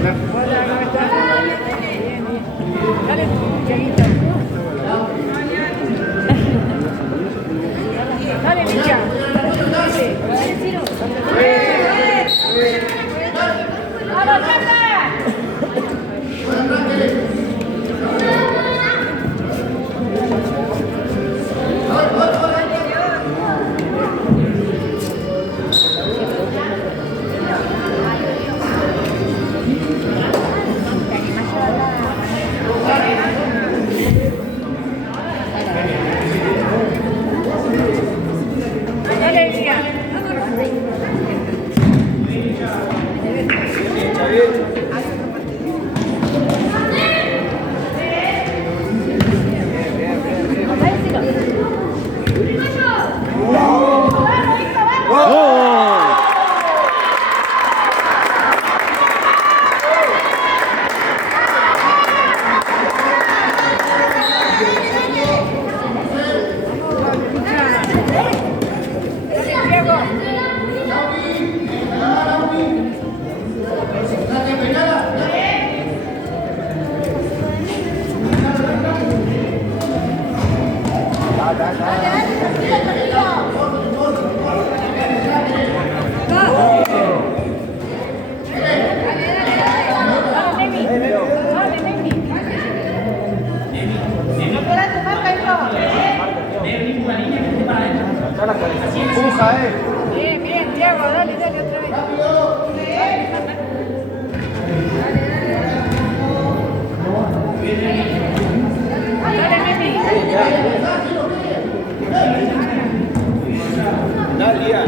Hola, ¿cómo estás? Bien, bien. Dale, Tiaguito. Dale, Licha. Dale, Ciro. ¡Vamos, Cata! Bien, bien, Diego, dale, dale otra vez. Dale, Mimi. Dale, Lía.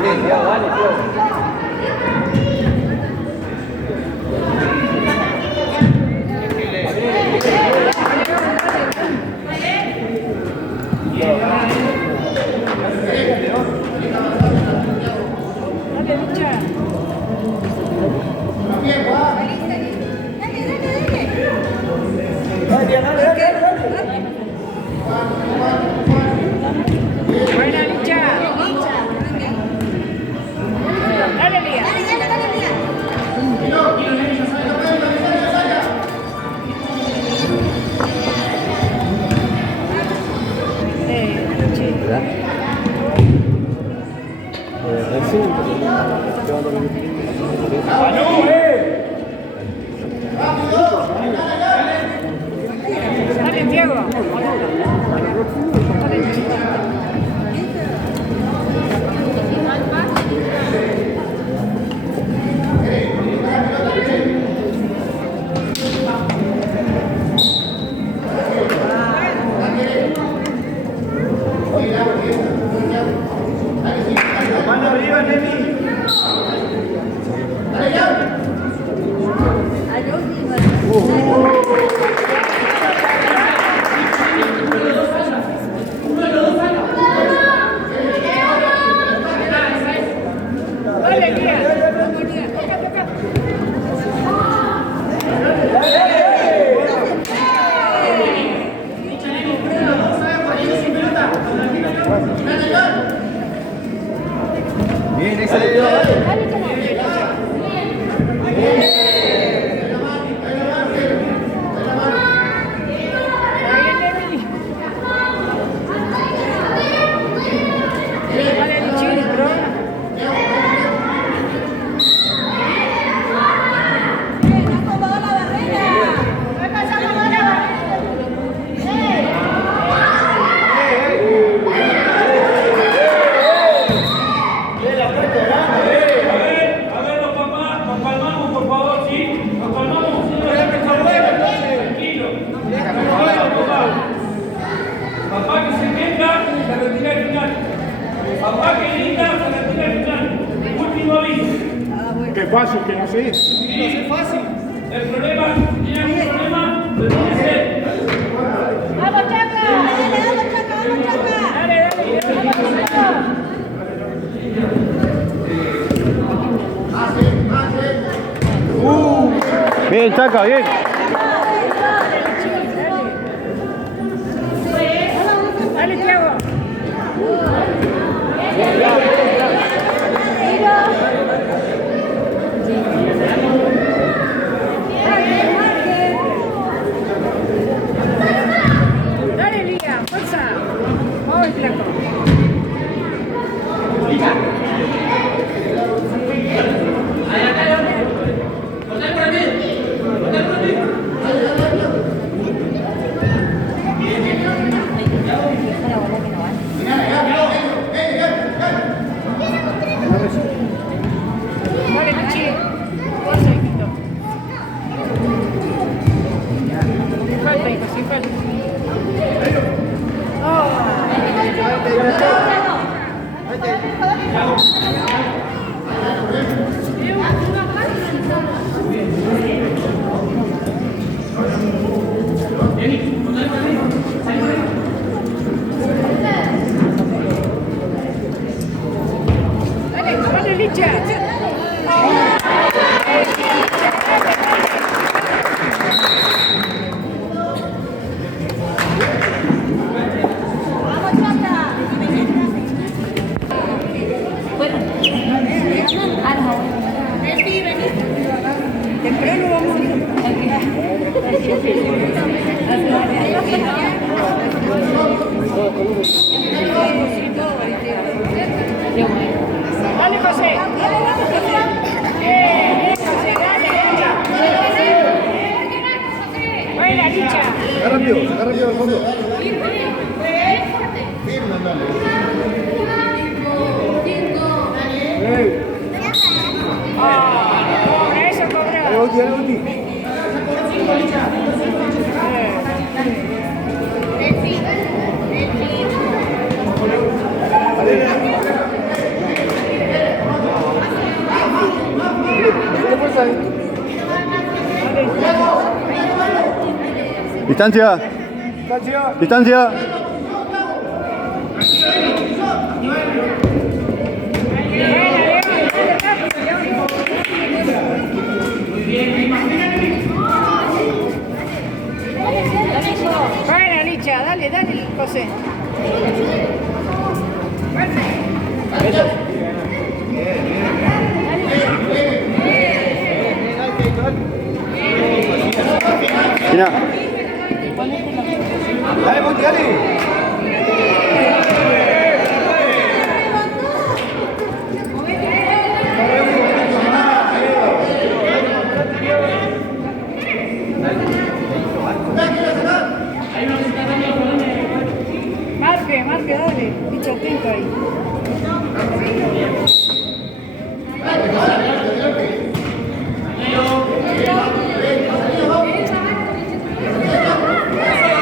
Bien, Lía, dale, tío. Dale, Licha. Buena, Licha. Dale, Lía. Dale, Diego. Mano arriba, Nemi. Dale, Lía. Toca, toca. Bien, excelente. Qué fácil que no se dice. Es fácil. El problema, tiene un problema, lo tiene que ser. ¡Vamos, Chaca! ¡Dale, vamos, Chaca, vamos, Chaca! ¡Dale, dale, vamos, Chaca! Bien, Chaca, bien. Dale, Tiago. Temprano vamos Dale, José. José, dale. Buena, Licha. Saca rápido al fondo. Cobra eso, cobra. Dale, Bauti, dale, Bauti. Distancia. Distancia. Bueno, Licha, dale, José. Mira. Dale, Bauti, dale. Marque, dale. Licha, atento ahí.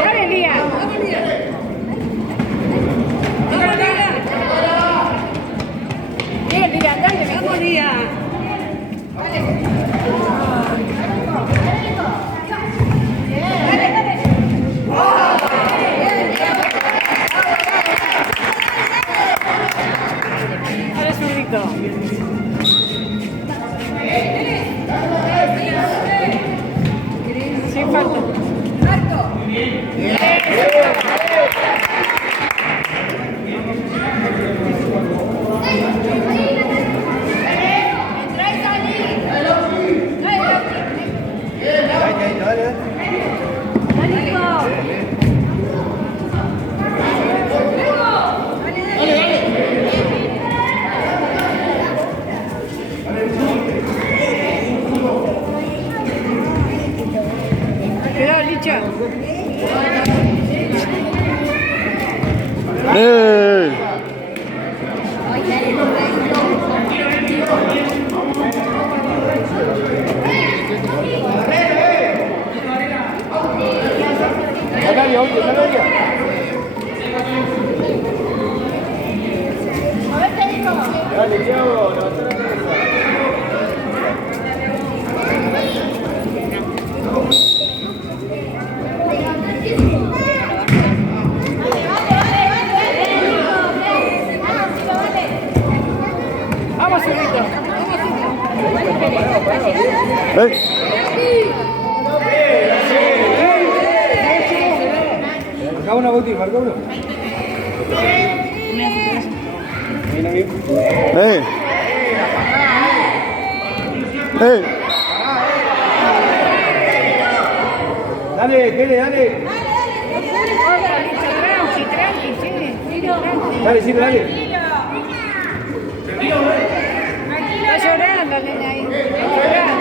Dale, Lía. Bien, Lía, dale. Vamos, Lía. Dale, zurdito. Sin falta. Cuidado, Licha. Vamos, zurdito. Marca una, Bauti, marca uno. Dale, Kele, dale. Tranqui, sí. Dale, sí, dale. Está llorando, nena, ahí. Está llorando.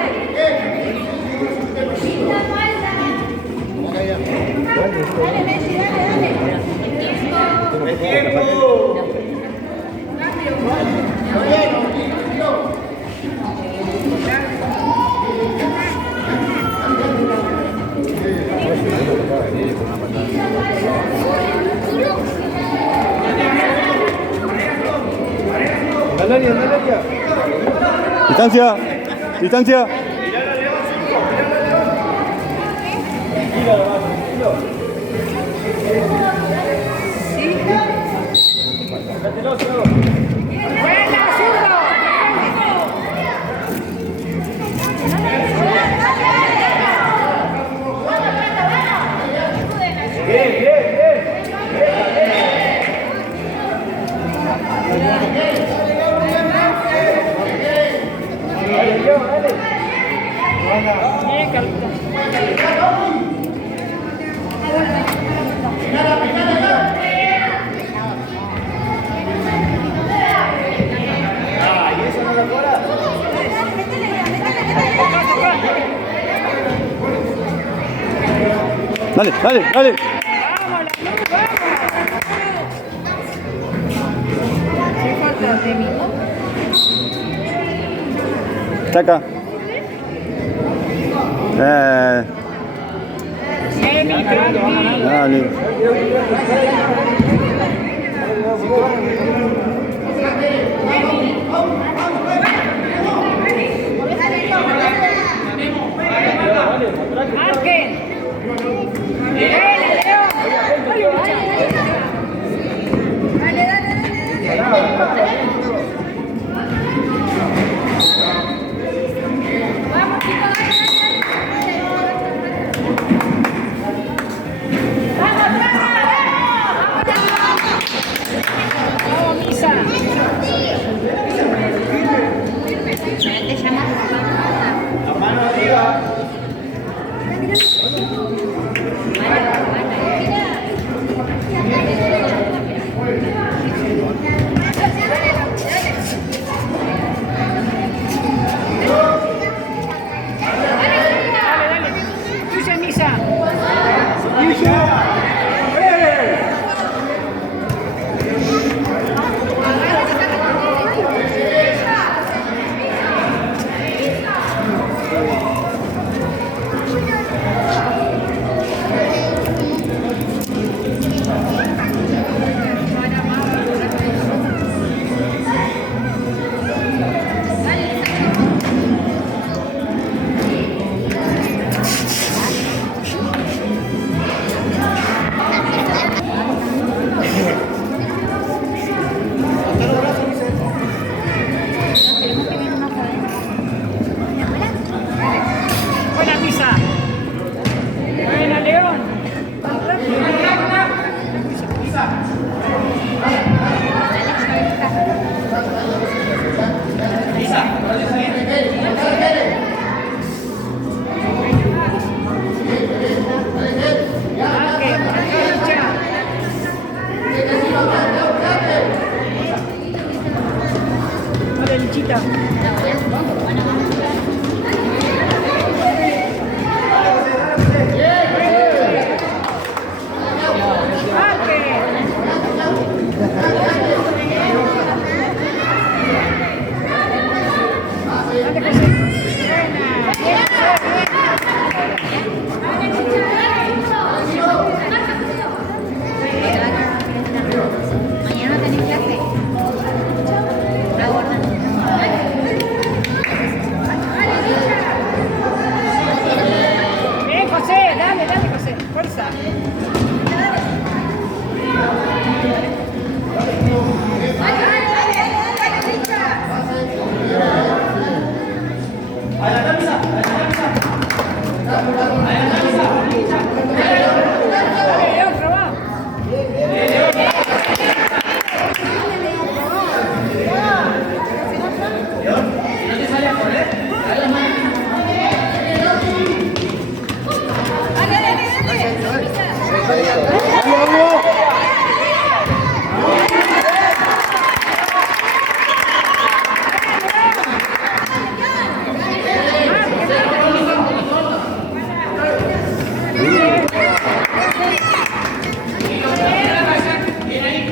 Dale, dale. Distancia. Distancia. Buena, zurdo. Dale, dale, dale. Vamos, la luz, vamos. ¿Qué falta de mí? Saca. Emi, tranqui. Dale. Marquen. León. Dale, dale. Vamos, chicos, vamos, Misa. La mano arriba. Tuya, Misa. Buena, Misa. Buena, León. Dale, Lichita. Mañana tenés clase. Bien, José, dale, dale, José. Fuerza. Dale, León, probá.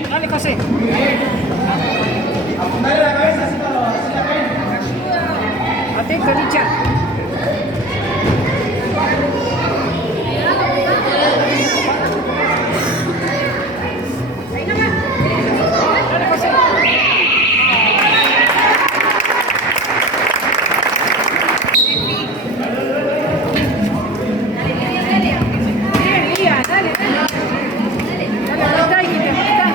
Dale, José. Atento, Licha. Dale, José. Bien, Lía, dale, dale. Dale, apretá, hijita, apretá.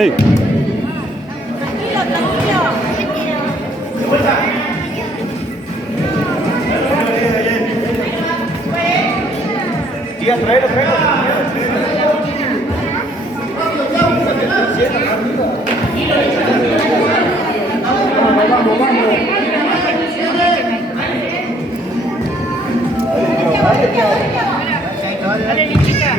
Hey. Tranquilo, tranquilo. Tía, traelo, traelo. Dale, Lichita.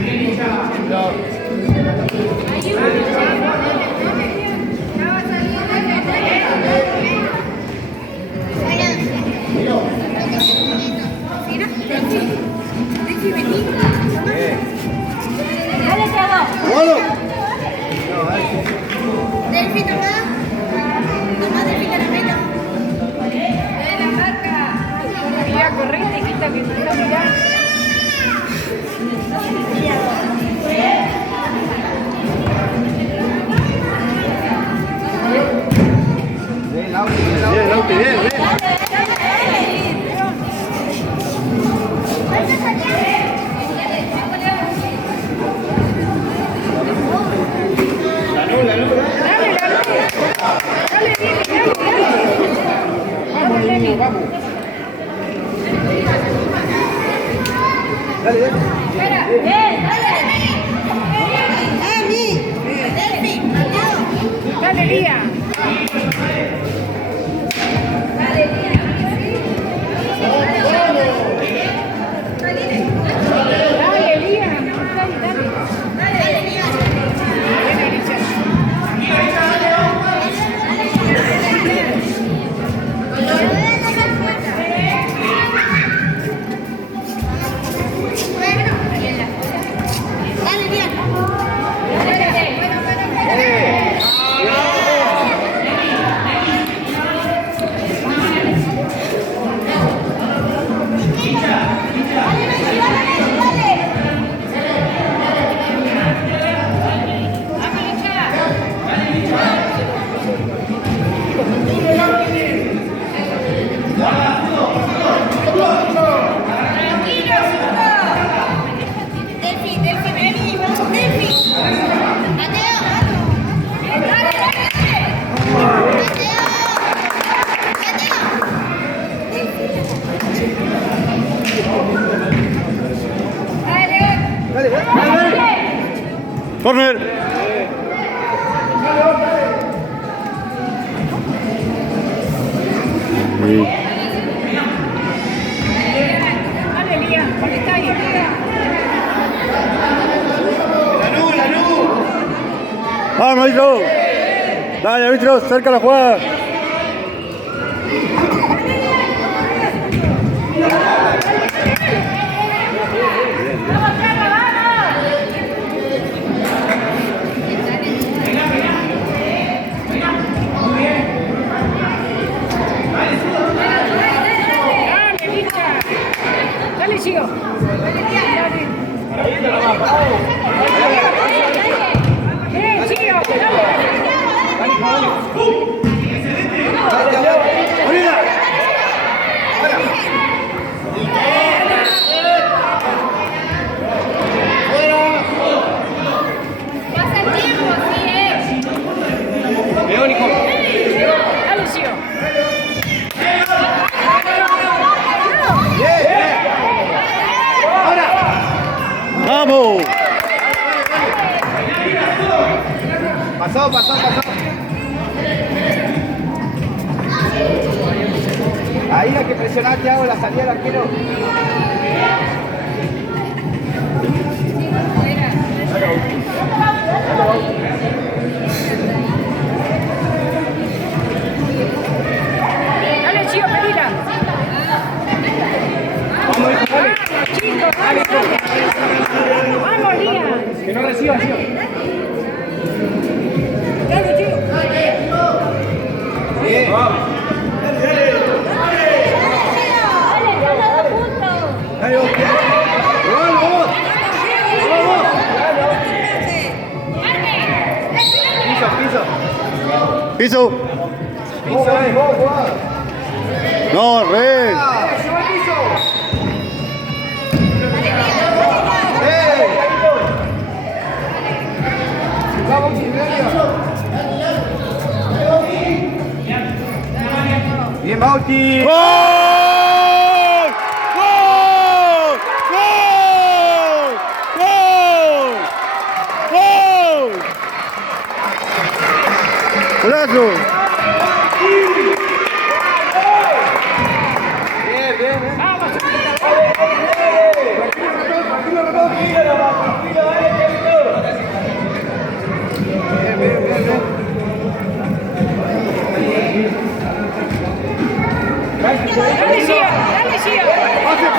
Dale, Thiago. Bueno. Delfi, toma. Toma, Delfi, caramelo. La marca. Mira, correte, quita que te está mirando. Bien, Lauti, bien, bien. Dale, Lía. Dale, Lía. Dale, Lía. Dale, Lía. Corner. Sí. Dale, Lía. ¿Dónde está ahí? Vamos, árbitro. Dale, árbitro, cerca la jugada. Dale, Chico. ¡Vamos! Pasó. Ahí hay que presionar, Thiago, la salida del arquero. Dale, Chico, pedila. Chicos, dale. Vamos, Lía. Que no reciba, tío. Dale, Chico. Bien. Dale, vos. Piso. Vos. No, re. Vamos, Silverio. Bauti. ¡Gol! ¡Gol! ¡Gol! ¡Gol! ¡Gol! ¡Golazo! Bien, bien, bien. Bien, bien, bien, bien. Dale, Gio, dale, Gio. ¡Barra!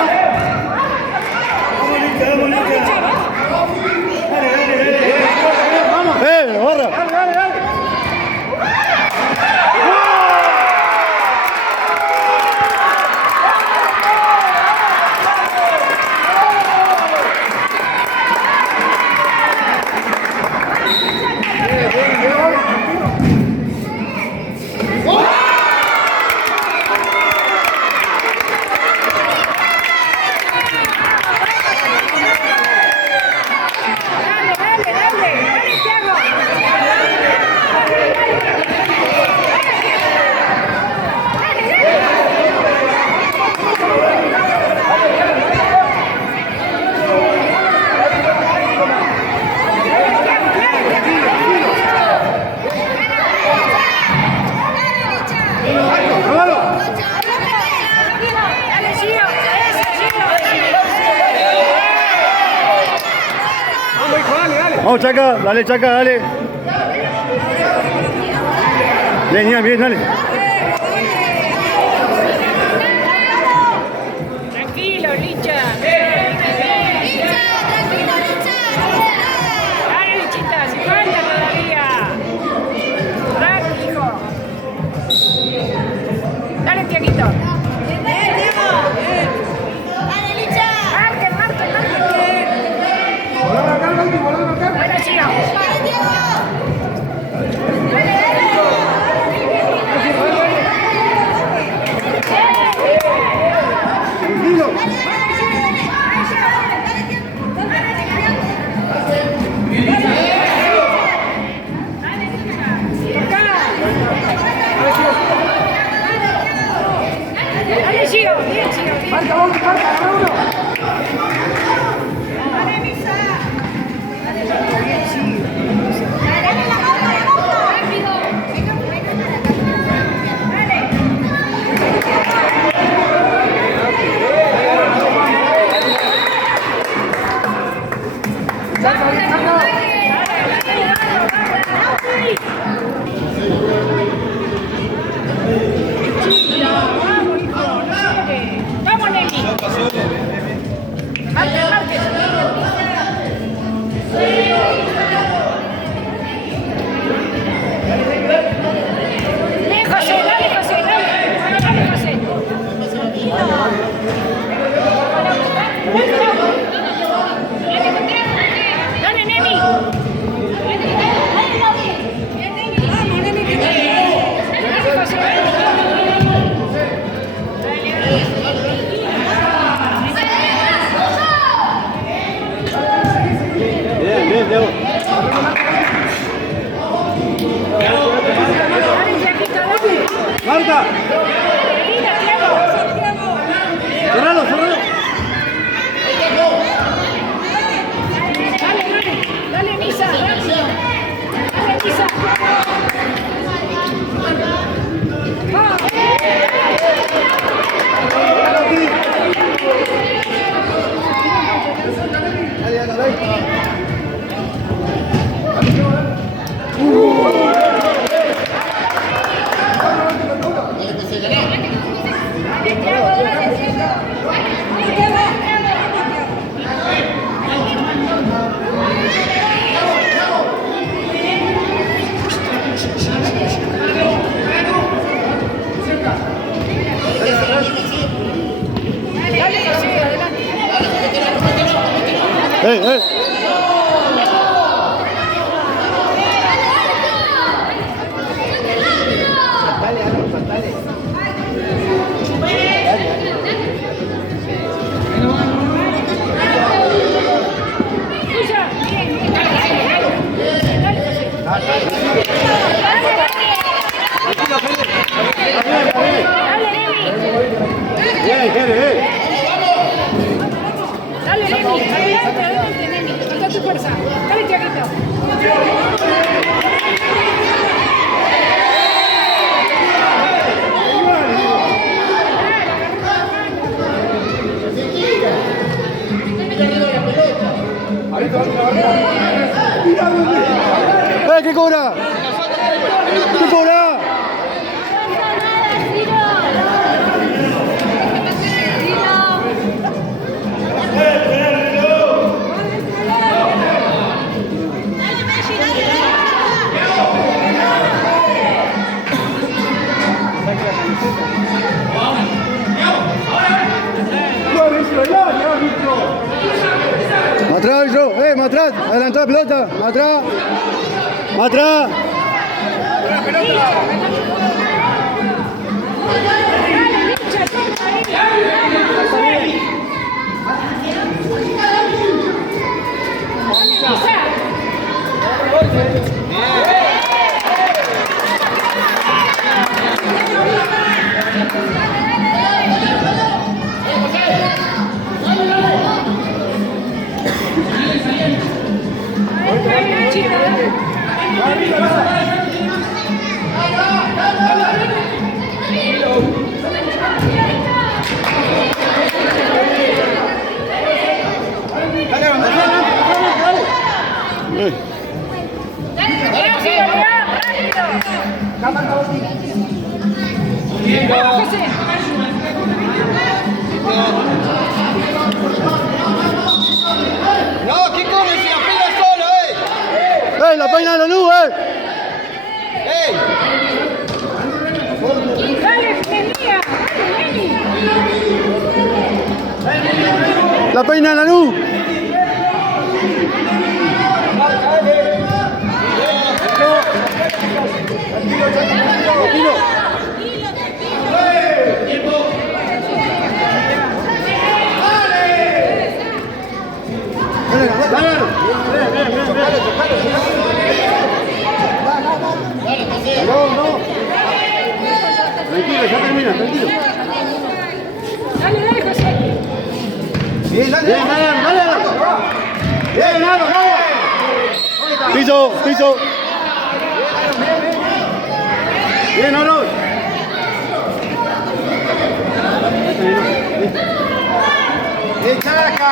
Dale, Thiago. Dale, Gio, ese, Vamos, hijo, dale, dale. Vamos, Chaca, dale, Chaca, dale. Bien, bien, dale. Tranquilo, Licha. Dale, Lichita, si falta todavía. Dale, hijo. Dale, Tiaguito. Marquen. Dale, Gio. Dale, Gio, bien, Gio, bien. Marca uno. Dale, Misa. Vamos, Neni. Marque. Dale, José. Dale, José. Dale, Neni. Dale, José. Bien, Diego. Dale, Tiaguito, dale. Marca. Mira, Tiago. Cerralo. Dale, Misa. Dale, Misa. ¡Ey! Dale, ¿Qué cobra? ¿Qué cobra? Atrás, yo, más atrás, adelantá la pelota, más atrás, más atrás. No, ¿qué come si la pega solo, La peina de la luz, ¡Ey! Dale, Mía. La peina de la luz. Tranquilo, ya termina, tranquilo. Dale, José. Bien, dale. Bien, dale. Piso, piso. Bien, Aaron. Bien, Characa.